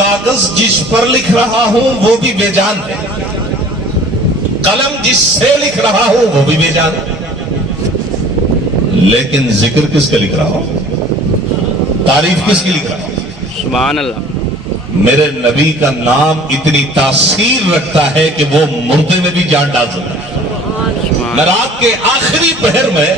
कागज जिस पर लिख रहा हूं वो भी बेजान है, कलम जिससे लिख रहा हूं वो भी बेजान है, लेकिन जिक्र किसका लिख रहा हूं, तारीफ किसकी लिख रहा हूं। सुभान अल्लाह। मेरे नबी का नाम इतनी तासीर रखता है कि वो मुर्दे में भी जान डाल सकता है। मैं रात के आखिरी पहर में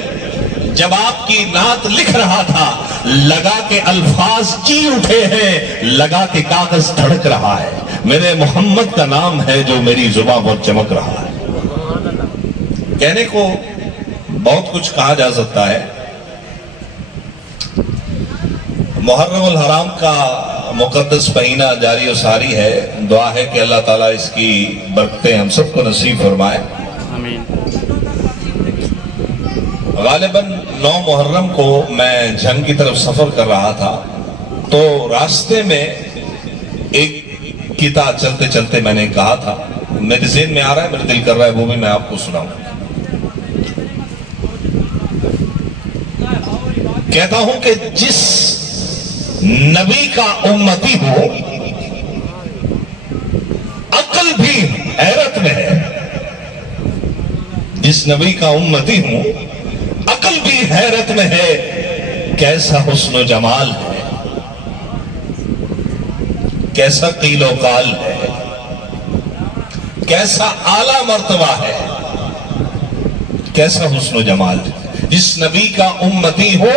जब आपकी नात लिख रहा था, लगा के अल्फाज ची उठे हैं, लगा के कागज धड़क रहा है। मेरे मोहम्मद का नाम है जो मेरी जुबान पर चमक रहा है। कहने को बहुत कुछ कहा जा सकता है। मुहर्रम अल हराम का मुकद्दस महीना जारी और सारी है। दुआ है कि अल्लाह ताला इसकी बरकतें हम सबको नसीब फरमाए। आमीन। गालिबन 9 मुहर्रम को मैं जंग की तरफ सफर कर रहा था, तो रास्ते में एक किताब चलते चलते मैंने कहा था, मेरे ज़हन में आ रहा है, मेरे दिल कर रहा है वो भी मैं आपको सुनाऊं। कहता हूं कि जिस नबी का उम्मती हो, अक्ल भी हैरत में है। जिस नबी का उम्मती हूं, अक्ल भी हैरत में है। कैसा हुस्न जमाल है, कैसा कीलो काल है, कैसा आला मर्तबा है, कैसा हुस्न जमाल है। जिस नबी का उम्मती हो,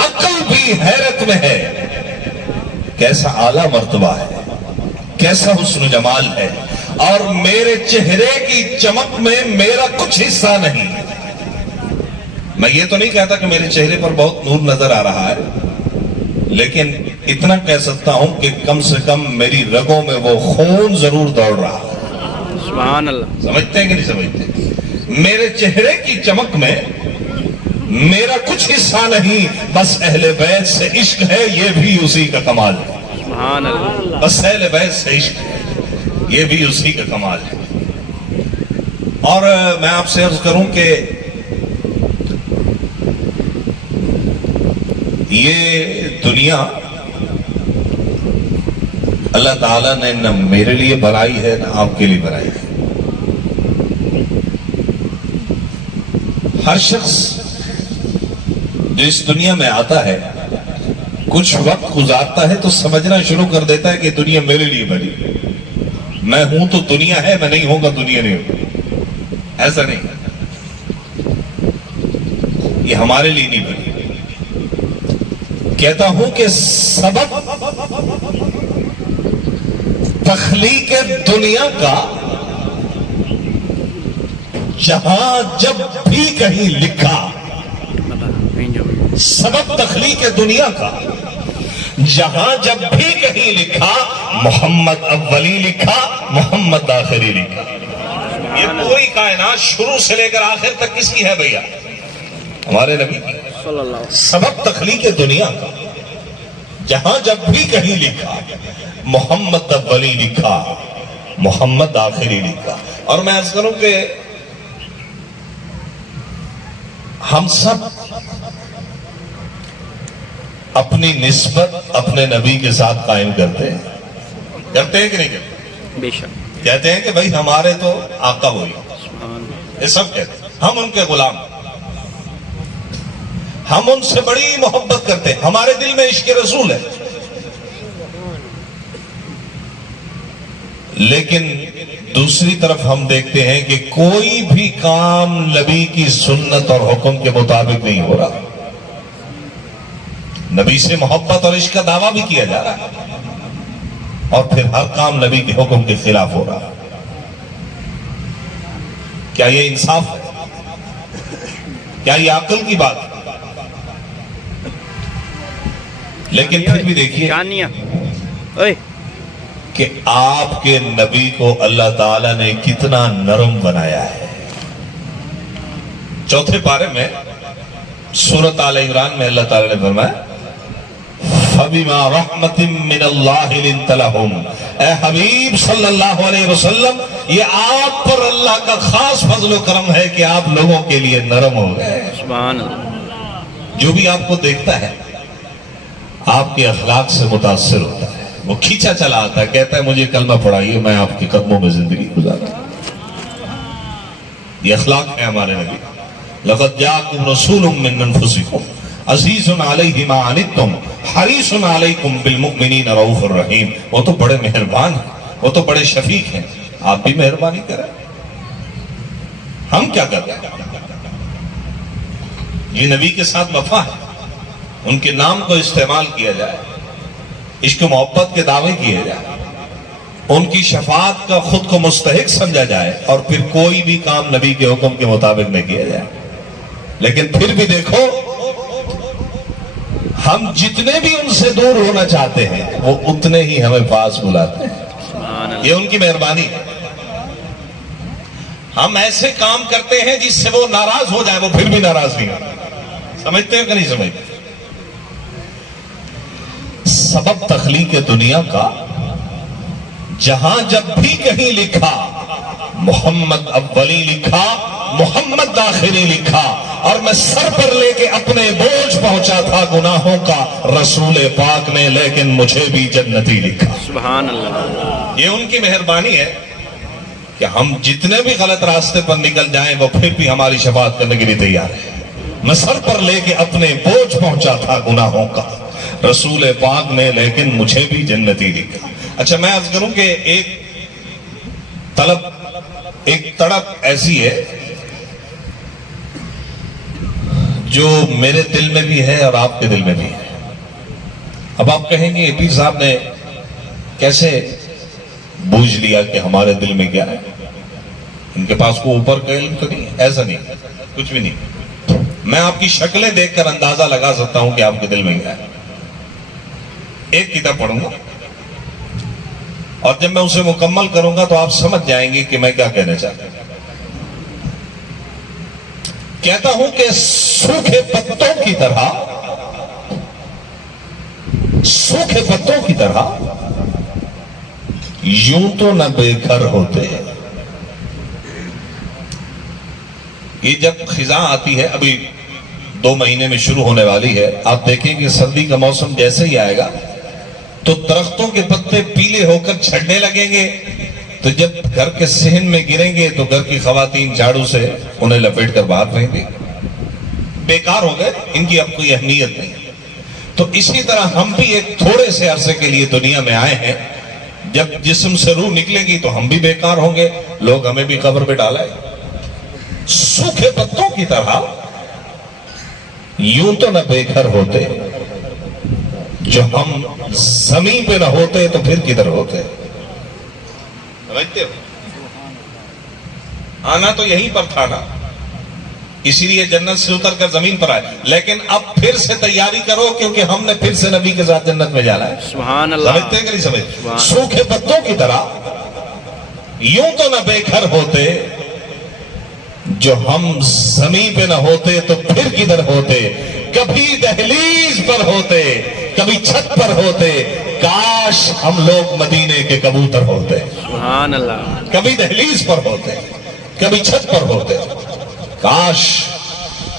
अक्ल भी हैरत में है। कैसा आला मर्तबा है, कैसा हुस्न जमाल है। और मेरे चेहरे की चमक में मेरा कुछ हिस्सा नहीं। मैं ये तो नहीं कहता कि मेरे चेहरे पर बहुत नूर नजर आ रहा है, लेकिन इतना कह सकता हूं कि कम से कम मेरी रगों में वो खून जरूर दौड़ रहा है। सुभान अल्लाह। समझते हैं कि नहीं समझते? मेरे चेहरे की चमक में मेरा कुछ हिस्सा नहीं, बस अहले बैत से इश्क है, ये भी उसी का कमाल है। सुभान अल्लाह। बस अहले बैत से इश्क है, ये भी उसी का कमाल है। और मैं आपसे अर्ज करूं कि ये दुनिया अल्लाह ताला ने न मेरे लिए बनाई है न आपके लिए बनाई है। हर शख्स जो इस दुनिया में आता है, कुछ वक्त गुजारता है तो समझना शुरू कर देता है कि दुनिया मेरे लिए बनी। मैं हूं तो दुनिया है, मैं नहीं होगा दुनिया नहीं होगी। ऐसा नहीं, ये हमारे लिए नहीं बनी। कहता हूं कि सबब तख्लीक दुनिया का जहां जब भी कहीं लिखा, सबब तख्लीक दुनिया का जहां जब भी कहीं लिखा, मोहम्मद अव्वली लिखा, मोहम्मद आखिरी लिखा। ये पूरी कायनात शुरू से लेकर आखिर तक किसकी है भैया? हमारे नबी की। सबब तख्लीक दुनिया का जहां जब भी कहीं लिखा, मोहम्मद अव्वली लिखा, मोहम्मद आखिरी लिखा। और मैं अर्ज करूं कि हम सब अपनी निस्बत अपने नबी के साथ कायम करते हैं कि नहीं करते? बेशक। कहते हैं कि भाई हमारे तो आका वही, ये सब कहते हैं, हम उनके गुलाम, हम उनसे बड़ी मोहब्बत करते हैं, हमारे दिल में इश्क रसूल है। लेकिन दूसरी तरफ हम देखते हैं कि कोई भी काम नबी की सुन्नत और हुक्म के मुताबिक नहीं हो रहा। नबी से मोहब्बत और इश्क का दावा भी किया जा रहा है और फिर हर काम नबी के हुक्म के खिलाफ हो रहा है। क्या ये इंसाफ है? क्या ये अक्ल की बात है? लेकिन फिर भी देखिए कि आपके नबी को अल्लाह ताला ने कितना नरम बनाया है। चौथे पारे में सूरत आल इमरान में अल्लाह ताला ने फरमाया, फबिमा रहमतिम मिनल्लाहि लिंत लहुम। ए हबीब सल्लल्लाहु अलैहि वसल्लम, ये आप पर अल्लाह का खास फजल व करम है कि आप लोगों के लिए नरम हो गए। सुभान अल्लाह। जो भी आपको देखता है आपके अखलाक से मुतासिर होता है, وہ کھینچا چلا آتا ہے, کہتا ہے مجھے کلمہ پڑھائیے, میں آپ کے قدموں میں زندگی گزارتا ہوں. یہ اخلاق ہے ہمارے نبی. لقد جاءکم رسول من انفسکم عزیز علیہ ما عنتم حریص علیکم بالمؤمنین رؤوف الرحیم. وہ تو بڑے مہربان ہیں, وہ تو بڑے شفیق ہیں, آپ بھی مہربانی کریں. ہم کیا کرتے ہیں؟ یہ نبی کے ساتھ وفا ہے. ان کے نام کو استعمال کیا جائے, عشق و محبت کے دعوے کیے جائے, ان کی شفاعت کا خود کو مستحق سمجھا جائے, اور پھر کوئی بھی کام نبی کے حکم کے مطابق نہ کیا جائے. لیکن پھر بھی دیکھو, ہم جتنے بھی ان سے دور ہونا چاہتے ہیں وہ اتنے ہی ہمیں پاس بلاتے ہیں. یہ ان کی مہربانی ہے. ہم ایسے کام کرتے ہیں جس سے وہ ناراض ہو جائے, وہ پھر بھی ناراض نہیں ہوتا. سمجھتے ہو کہ نہیں سمجھتے؟ سبب تخلیق دنیا کا جہاں جب بھی کہیں لکھا محمد اولی لکھا, محمد آخری لکھا, اور میں سر پر لے کے اپنے بوجھ پہنچا تھا گناہوں کا رسول پاک نے, لیکن مجھے بھی جنتی لکھا. سبحان اللہ. یہ ان کی مہربانی ہے کہ ہم جتنے بھی غلط راستے پر نکل جائیں وہ پھر بھی ہماری شفاعت کرنے کے لیے تیار ہے. میں سر پر لے کے اپنے بوجھ پہنچا تھا گناہوں کا رسول پاک نے, لیکن مجھے بھی جنتی لکھا. اچھا, میں عرض کروں کہ ایک تڑپ ایسی ہے جو میرے دل میں بھی ہے اور آپ کے دل میں بھی ہے. اب آپ کہیں گے پیر صاحب نے کیسے بوجھ لیا کہ ہمارے دل میں کیا ہے؟ ان کے پاس کوئی اوپر کا علم تو نہیں ہے؟ ایسا نہیں, کچھ بھی نہیں. میں آپ کی شکلیں دیکھ کر اندازہ لگا سکتا ہوں کہ آپ کے دل میں کیا ہے. ایک کتاب پڑھوں گا اور جب میں اسے مکمل کروں گا تو آپ سمجھ جائیں گے کہ میں کیا کہنا چاہتا ہوں. کہتا ہوں کہ سوکھے پتوں کی طرح, سوکھے پتوں کی طرح یوں تو نہ بے گھر ہوتے. یہ جب خزاں آتی ہے, ابھی 2 مہینے میں شروع ہونے والی ہے, آپ دیکھیں کہ سردی کا موسم جیسے ہی آئے گا تو درختوں کے پتے پیلے ہو کر جھڑنے لگیں گے. تو جب گھر کے صحن میں گریں گے تو گھر کی خواتین جھاڑو سے انہیں لپیٹ کر باہر پھینک دیں گے. بیکار ہو گئے, ان کی اب کوئی اہمیت نہیں. تو اسی طرح ہم بھی ایک تھوڑے سے عرصے کے لیے دنیا میں آئے ہیں. جب جسم سے روح نکلے گی تو ہم بھی بیکار ہوں گے, لوگ ہمیں بھی قبر پہ ڈالیں. سوکھے پتوں کی طرح یوں تو نہ بے گھر ہوتے, جو ہم زمین پہ نہ ہوتے تو پھر کدھر ہوتے. سمجھتے ہو؟ آنا تو یہیں پر تھا نا, اسی لیے جنت سے اتر کر زمین پر آئے. لیکن اب پھر سے تیاری کرو کیونکہ ہم نے پھر سے نبی کے ساتھ جنت میں جانا ہے. سبحان اللہ. سمجھتے ہیں کہ نہیں سمجھتے؟ سوکھے پتوں کی طرح یوں تو نہ بے گھر ہوتے, جو ہم زمین پہ نہ ہوتے تو پھر کدھر ہوتے. کبھی دہلیز پر ہوتے, کبھی چھت پر ہوتے, کاش ہم لوگ مدینے کے کبوتر ہوتے. سبحان اللہ. کبھی دہلیز پر ہوتے, کبھی چھت پر ہوتے, کاش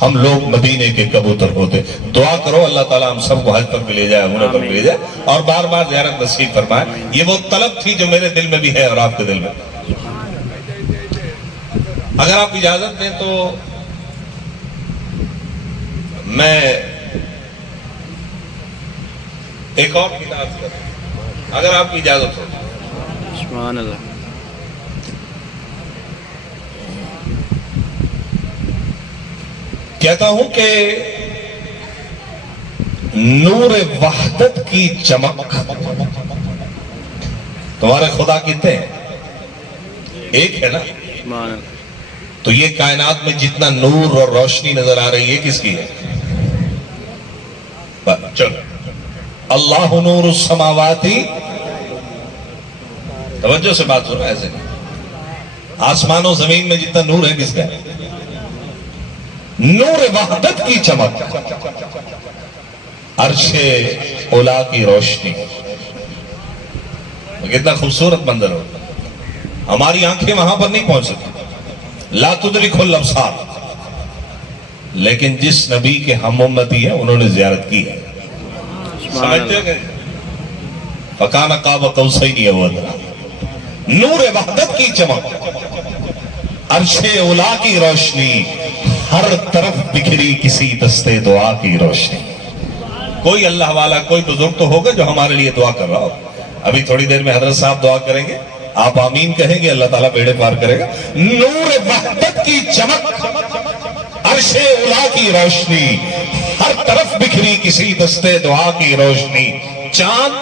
ہم لوگ مدینے کے کبوتر ہوتے. دعا کرو اللہ تعالیٰ ہم سب کو حج پر بھی لے جائے, عمرہ پر بھی لے جائے, اور بار بار زیارت نصیب فرمائے. یہ وہ طلب تھی جو میرے دل میں بھی ہے اور آپ کے دل میں. اگر آپ اجازت دیں تو میں ایک اور کتاب کروں, اگر آپ کی اجازت ہو. سبحان اللہ. کہتا ہوں کہ نور وحدت کی چمک, تمہارے خدا کتنے ہیں؟ ایک ہے نا. سبحان اللہ. تو یہ کائنات میں جتنا نور اور روشنی نظر آ رہی ہے کس کی ہے؟ چلو, اللہ نور السماواتی, توجہ سے بات سنو, ایسے آسمان و زمین میں جتنا نور ہے کس کا ہے؟ نور وحدت کی چمک, عرش اولا کی روشنی. کتنا خوبصورت منظر ہو. ہماری آنکھیں وہاں پر نہیں پہنچ سکتی, لا تدرک الابصار, لیکن جس نبی کے ہم امتی ہیں انہوں نے زیارت کی ہے. سمجھتے ہو کہ फकान काब कौसैनी अव अदना। नूर वहदत की चमक, अर्शे उला की रोशनी, हर तरफ बिखरी किसी दस्ते दुआ की रोशनी। कोई अल्लाह वाला, कोई बुजुर्ग तो होगा जो हमारे लिए दुआ कर रहा हो। अभी थोड़ी देर में हजरत साहब दुआ करेंगे, आप आमीन कहेंगे, अल्लाह ताला बेड़े पार करेगा। नूर वहदत की चमक, अर्शे उला की रोशनी, हर तरफ बिखरी किसी दस्ते दुआ की रोशनी। चांद